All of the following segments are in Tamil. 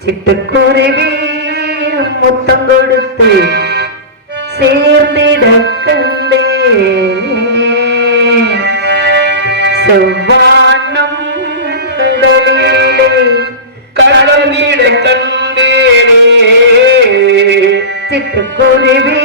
சிட்டுக்குருவி முத்தம் கொடுத்து சேர்ந்திட கண்டே செவ்வானம் கடலிலே கடலிட கண்டேனே சிட்டுக்குருவி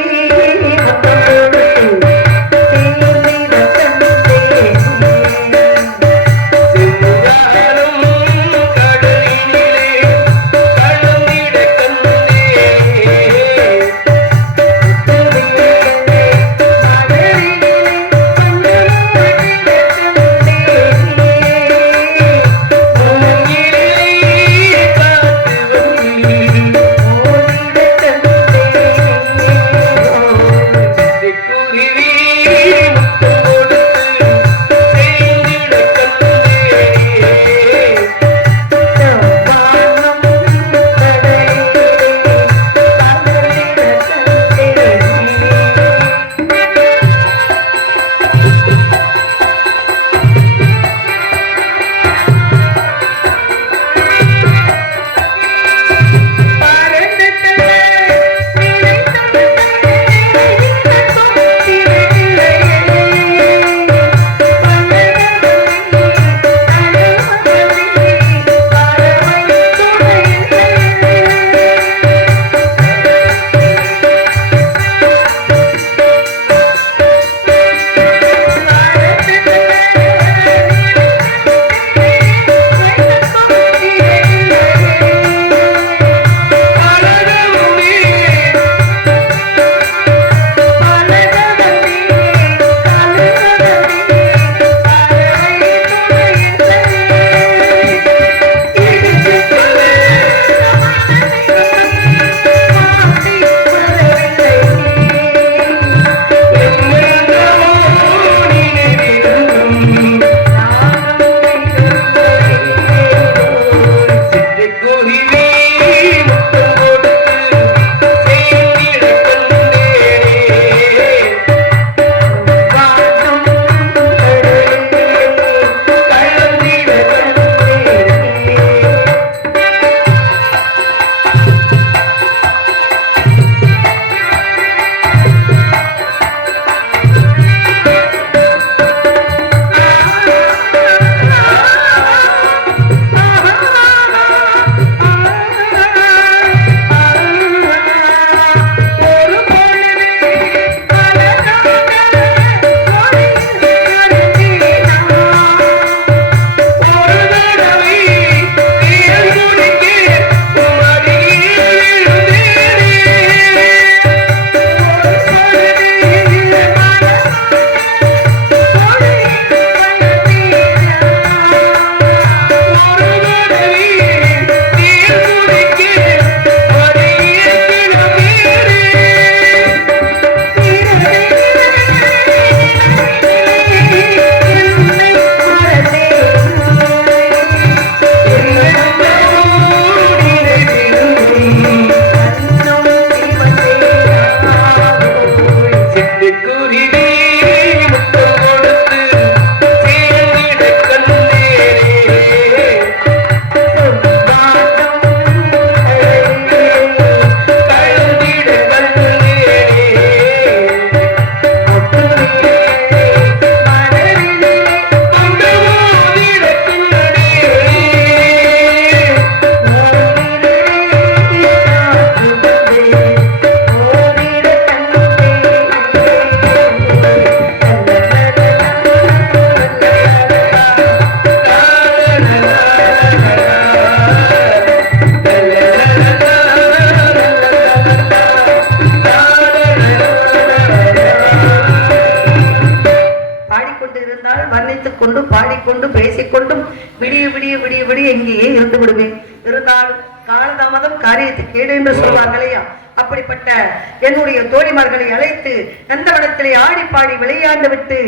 விளையாண்டு விட்டு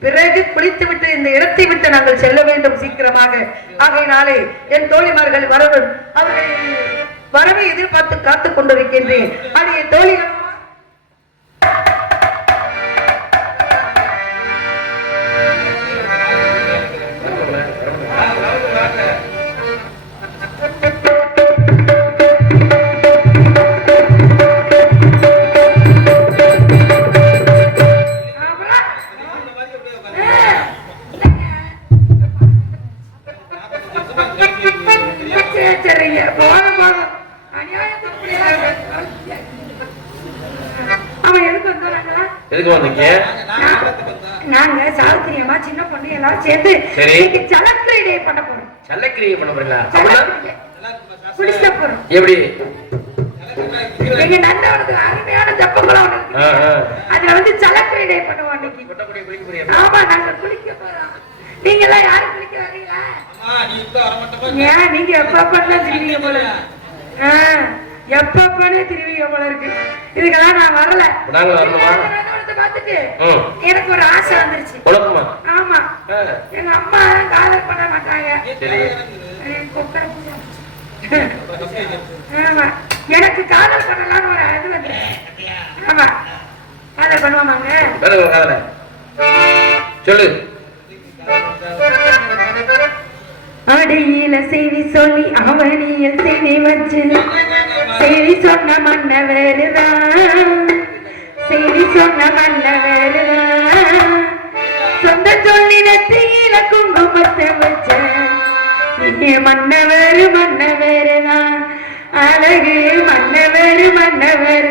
பிறகு குளித்து விட்டு இந்த இடத்தை விட்டு நாங்கள் செல்ல வேண்டும் சீக்கிரமாக. ஆகையினாலே என் தோழிமார்கள் வரவும் அவர்கள் வரவை எதிர்பார்த்து காத்துக் கொண்டிருக்கின்றேன் அது என் தோழிகள் எப்படி? நந்தவனத்துல அருமையான தெப்பங்குளம். அதுல வந்து பண்ணுவோம் அன்னைக்கு. ஆமா நாங்க குளிக்க போறோம். நீங்க எல்லாம் யாரும் குளிக்க வரீங்களா ஏன் நீங்க எப்ப பண்ணா திருவீங்க போல திருவீங்க இருக்கு இதுக்கெல்லாம் நான் வரல. பார்த்துட்டு எனக்கு ஒரு ஆசை வந்துருச்சு. ஆமா. எங்க அம்மா காதல் பண்ண மாட்டாங்க. ஆமா. எனக்கு காதல் பண்ணலாம்னு ஒரு இது வந்து. ஆமா. காதல் கதை சொல்லு. அடியில செய்தி சொல்லி அவனியில் செய்தி வச்சு. செய்தி சொன்ன மன்னவருதான் செய்தி சொன்ன மன்னவருதான் சொந்த சொல்லி நெத்தியில குங்குமத்தை வச்ச மன்னவர் மன்னவர் மன்னவருதான் அழகு மன்னவர் மன்னவர்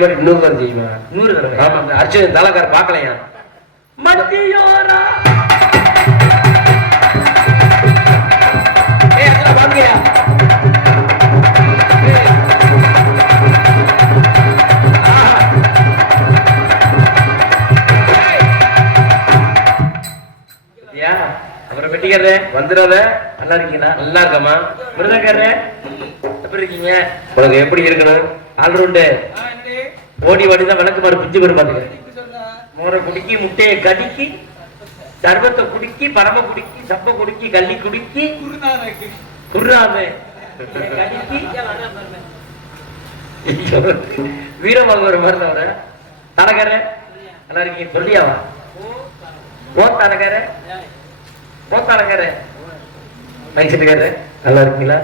மாதிரி இன்னொரு தடவை செய்யுமா நூறு தடவை. ஆமா அந்த அர்ஜுன் தலைக்கார பார்க்கலையா? மத்தியோரா. வாங்கயா? வெட்டிக்காரே வந்துடாத. நல்லா இருக்கீங்களா? நல்லா இருக்கம்மா. மிருதக்காரே எப்படி இருக்கீங்க? உனக்கு எப்படி இருக்கணும்? ஆல்ரவுண்டு ஓடி ஓடிதான் விளக்கு மாதிரி பிஞ்சு வரும் மோரை குடிக்கி முட்டையை கடிக்கி சர்வத்தை குடிக்கி பரம குடிக்கி சப்ப குடிக்கி கள்ளி குடிக்கி குர்ராம கடிக்கி ஒரு மாதிரி தவிர தலகர நல்லா இருக்கீங்க. சொல்லியாவா? ஓ தலகர ஓ தலகர மைசட்டுக்கார நல்லா இருக்கீங்களா?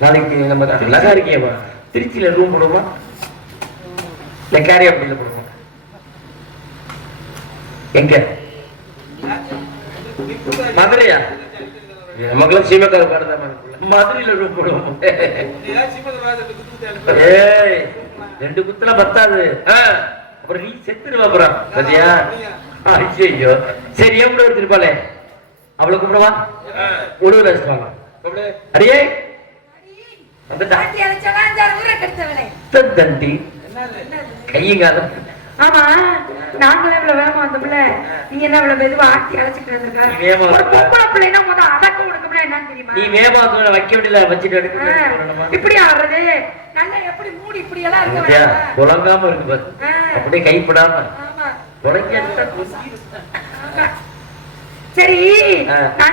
நாளைக்கு நம்ம நல்லா இருக்கியம்மா திருச்சியில ரூம் போடுவோமா? இல்ல கேரி அப்படில போடுவோம் எங்க? மதுரையா? நமக்குலாம் சீமக்கார பாடுதான் மதுரையில போடுவோம். ஏய் ரெண்டு குத்துல பத்தாது. அப்புறம் நீ செத்துருவ அப்புறம் சரியா ஐயோ சரி கூட எடுத்துருப்பாளே அவளை கூப்பிடவா உணவு ரசிப்பாங்க அடியே. வந்துட்டா. ஊரை கெடுத்தவளே. தண்டி. கையங்காலம் ஆமா நாங்களும் இவ்வளவு வேகமா வந்தோம்ல. நீ என்ன இவ்வளவு மெதுவா ஆட்டி அழைச்சிட்டு வேகமா பிள்ளைனா முத அடக்க ஒடுக்கம்னா என்னன்னு தெரியுமா? நீ தூர வைக்க முடியல வச்சுட்டு இப்படி ஆடுறது? நல்லா எப்படி மூடி இப்படி எல்லாம் இருக்க? புலங்காம இருக்கு பாரு. அப்படியே கைப்படாம. சரி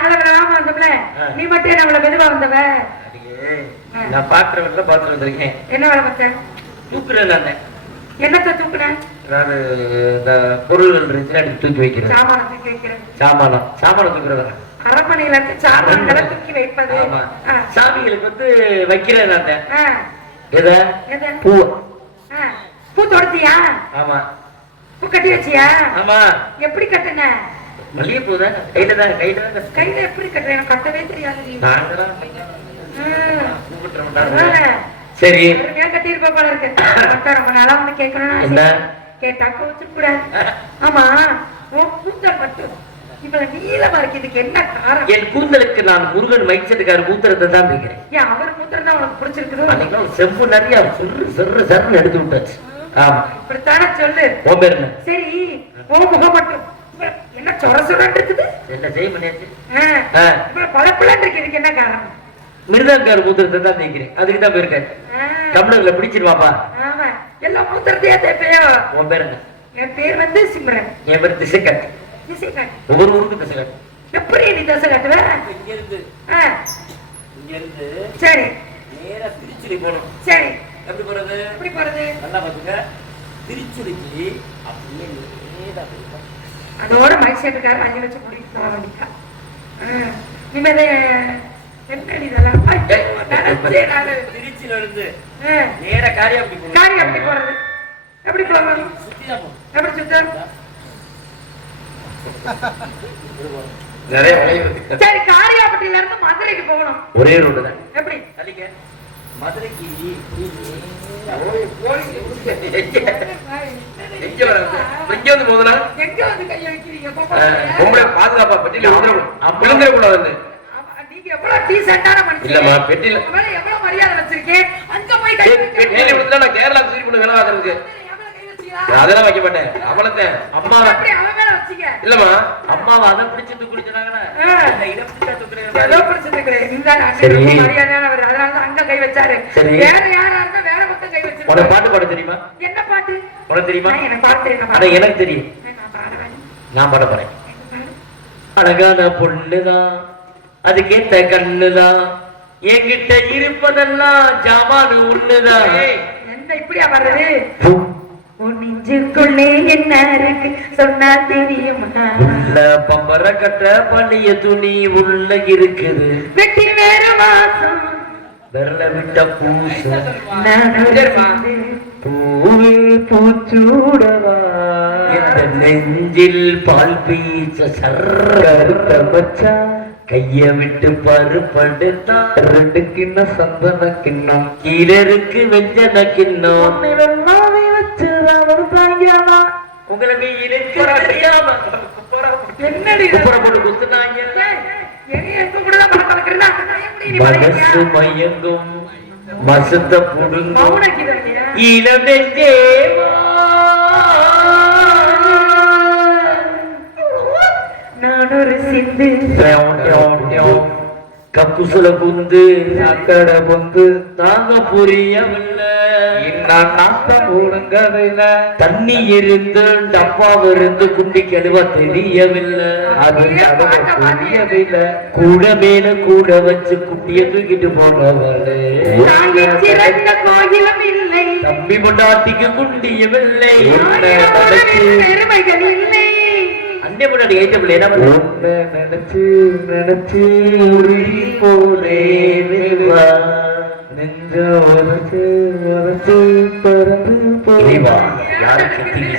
இவ்வளவு வேகமா வந்தோம்ல. நீ மட்டும் என்ன இவ்வளவு மெதுவா வந்தவ? நான் பாக்குறவன்ல பாத்துட்டு வந்திருக்கேன். என்ன வேலை பார்த்த? தூக்குறேன் நானு என்னத்தை தூக்குன? நான் இந்த பொருள்கள் இருந்துச்சு எடுத்து தூக்கி வைக்கிறேன். சாமானை தூக்கி வைக்கிறேன். சாமானம் சாமானம் தூக்குறதா? அரண்மனையில இருந்து சாமான்களை தூக்கி வைப்பது. சாமிகளுக்கு வந்து வைக்கிறேன் நான். எத? பூ. பூ தொடுத்தியா? ஆமா. பூ கட்டி வச்சியா? ஆமா. எப்படி கட்டுன? மல்லிகைப்பூ தான். கையில தான் கையில தான் கையில எப்படி கட்டுற எனக்கு கட்டவே தெரியாது சரி. ரொம்ப நாளா ஒண்ணு. என்ன? கேட்டா கோச்சுக்க கூடாது. ஆமா உன் கூந்தல் மட்டும். இவ்வளவு நீளமா இருக்கு. இதுக்கு என்ன காரணம்? என் கூந்தலுக்கு நான் முருகன் மைச்சட்டுக்கார மூத்திரத்தை தான் வைக்கிறேன் ஏன் அவர் கூந்தல் தான் உனக்கு பிடிச்சிருக்குது? செம்பு நிறைய சிறு சருன்னு எடுத்து விட்டாச்சு. ஆமா. இப்படித்தானே சொல்லு. உன் பேர் என்ன? சரி உன் முகம் மட்டும். என்ன சொர சொரன்னு இருக்குது? என்ன செய்ய பண்ணியாச்சு. இவ்வளவு இருக்கு. இதுக்கு என்ன காரணம்? மிருதங்கார மூத்திரத்தை தான் தேய்க்கிறேன் அதுக்கு தான் போயிருக்காரு. தமிழர்ல பிடிச்சிருவாப்பா? ஆமா. எல்லாம் மூத்திரத்தையே தேப்பையோ உன் பேர் என்ன? என் பேர் வந்து சிம்ரன். என் பேர் திசைக்கட் திசைகாட்டி ஒவ்வொரு ஊருக்கும் திசைக்கட் எப்படி நீ தசை காட்டுவ? இங்க இருந்து இங்க இருந்து சரி. நேரா திருச்சுடி போகணும். சரி. எப்படி போறது? எப்படி போறது? நல்லா பாத்துங்க திருச்சுடிக்கு அப்படியே நேரா அதோட மைக் செட்டுக்கார அள்ளி வச்சு கூட்டிட்டு போக திருச்சியில இருந்து நேரா போறது. எப்படி போகணும் சுத்தம்? நிறைய சரி காரியாப்பட்டியில இருந்து மதுரைக்கு போகணும். ஒரே ரோடு தான். எப்படி? தள்ளிக்க. மதுரைக்கு எங்க? வர? எங்க வந்து போதுனா எங்க வந்து கைய வைக்கிறீங்க பாதுகாப்பா பெட்டியில விழுந்துட இல்லம்மா, மேல எவ்வளவு மரியாதை வச்சிருக்கேன் அங்க போய் வைக்கிறீங்க. விழுந்தா நான் கேரளா சரி பண்ண வேலை வாங்குறதுக்கு எவ்வளவு கை வச்சீங்களா? அதெல்லாம் வைக்க மாட்டேன் அவளத்தை அம்மா இல்லம்மா அம்மாவை அதை பிடிச்சு தூக்குடிச்சாங்கன்னா ஆ. இதை பிடிச்சா தூக்குறேன் ஏதோ பிரச்சனை கிடையாது. இந்த அண்ணன் சரி. ரொம்ப மரியாதையானவர். அதனாலதான் அங்க கை வச்சாரு. சரி. வேற யாரா இருந்தா வேற பக்கம் கை உனக்கு வச்சிருப்பாரு. பாட்டு பாட தெரியுமா என்ன பாட்டு உனக்கு தெரியுமா எனக்கு தெரியும், நான் பாட போறேன் பாடு. அழகான பொண்ணுதான் அதுக்கேத்த கண்ணுதான். என்கிட்ட இருப்பதெல்லாம் ஜாமான் ஒண்ணுதான். எந்த இப்படியா வர்றது. உன் நெஞ்சுக்குள்ளே என்ன இருக்கு? சொன்னா தெரியுமா? உள்ள பம்பர கட்ட பழைய துணி உள்ள இருக்குது. வெட்டி வேறு வாசம். விரல விட்ட பூச. நான் ஒரு பூவே பூச்சூடவா? இந்த நெஞ்சில் பால் பீச்ச சர்த்த மச்சான். கைய விட்டு பருப்படுத்தா ரெண்டு கிண்ணம் சந்தன கிண்ணம் கீழருக்கு வெஞ்சன கிண்ணம். உங்களுக்கு இருக்கு. தெரியாம என்னடி போட்டு குத்துனாங்க. மனசு? மயங்கும். மசத்த புடுங்கும். மௌனக்கிதழியா? இளமெஞ்சேவா நான் ஒரு சிந்து கக்குசுல புந்து அக்கட புந்து தாங்க புரியவில்லை தண்ணி இருந்து டப்பா இருந்து குண்டி கழுவ தெரியவில்லை. அது புரியவில்லை. கூட மேல கூட வச்சு குட்டிய தூக்கிட்டு போனவளே. தம்பி பொண்டாட்டிக்கு குண்டியவில்லை பெருமைகள் இல்லை. ஏற்ற பிள்ளை என்ன பண்ண? நினைச்சு நினைச்சு உருகி போனே நெஞ்ச உரச்சு உரச்சு பறந்து போவா யாருக்கு தீங்கு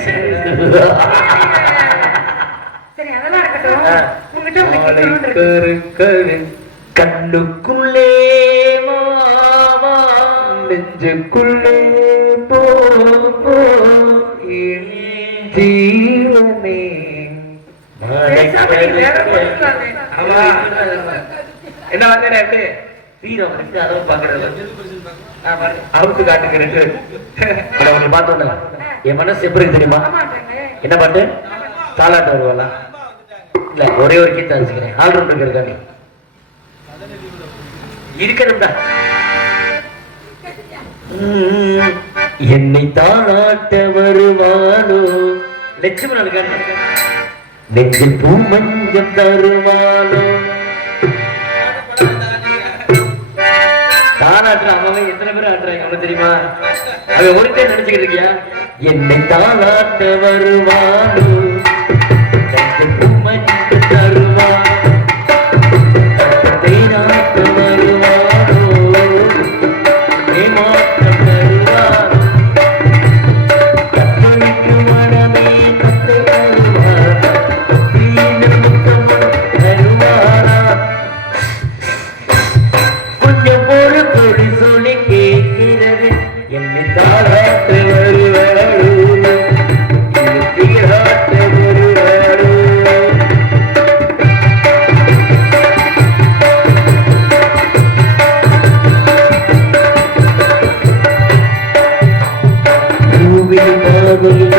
சரி அதெல்லாம் இருக்கட்டும். கண்ணுக்குள்ளே மாமா. நெஞ்சுக்குள்ளே போ ஜீவனே பேசாம நீ வேற பேசலாமே. என்ன வாங்க பாக்குறது அவுத்து காட்டுக்கிறது உங்களை என் மனசு எப்படி தெரியுமா. என்ன பாட்டு? வருவாளா? இல்ல ஒரே ஒரு கீதம் வச்சுக்கிறேன் ஆல்ரவுண்டர் இருக்கா நீ இருக்கணும்டா. என்னை தாளாட்ட வருவானோ லட்சுமணன் இருக்காரு. நெஞ்சில் பூ மஞ்சம் தருவானோ தாளாட்டுற அவன் எத்தனை பேர் ஆட்டுறாங்க அவனுக்கு தெரியுமா? அவன் ஒருத்தே நினைச்சுக்கிட்டு இருக்கியா? என்னை தாளாட்ட வருவானோ? Thank you.